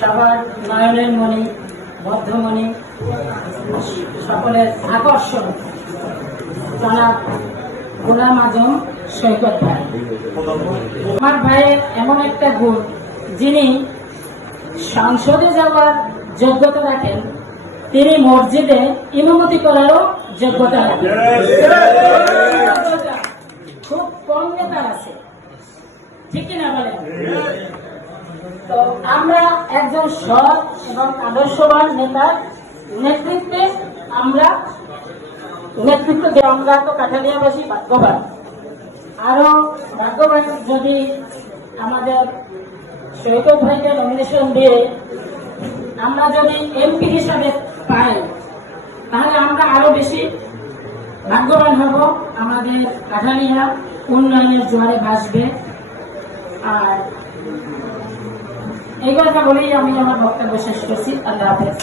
সবার নয়নের মণি, বদ্ধমণি, সকলের আকর্ষণ জনাব গোলাম আজম সৈকত ভাই। আমার ভাইয়ের এমন একটা গুণ, যিনি সংসদে যাওয়ার যোগ্যতা রাখেন, তিনি মসজিদে ইমামতি করারও যোগ্যতা রাখেন। খুব কম নেতা আছে, ঠিক কিনা বলেন? তো আমরা একজন সৎ এবং আদর্শবান নেতার নেতৃত্বে আমরা তো কাঠালিয়াবাসী ভাগ্যবান। আরো ভাগ্যবান যদি আমাদের সৈকত ভাইকে নমিনেশন দিয়ে আমরা যদি এমপি হিসাবে পাই, তাহলে আমরা আরো বেশি ভাগ্যবান হব। আমাদের কাঠালিয়া উন্নয়নের জোয়ারে ভাসবে। আর এই কথা বলেই আমি আমার বক্তব্য শেষ করছি। আল্লাহ হাফেজ।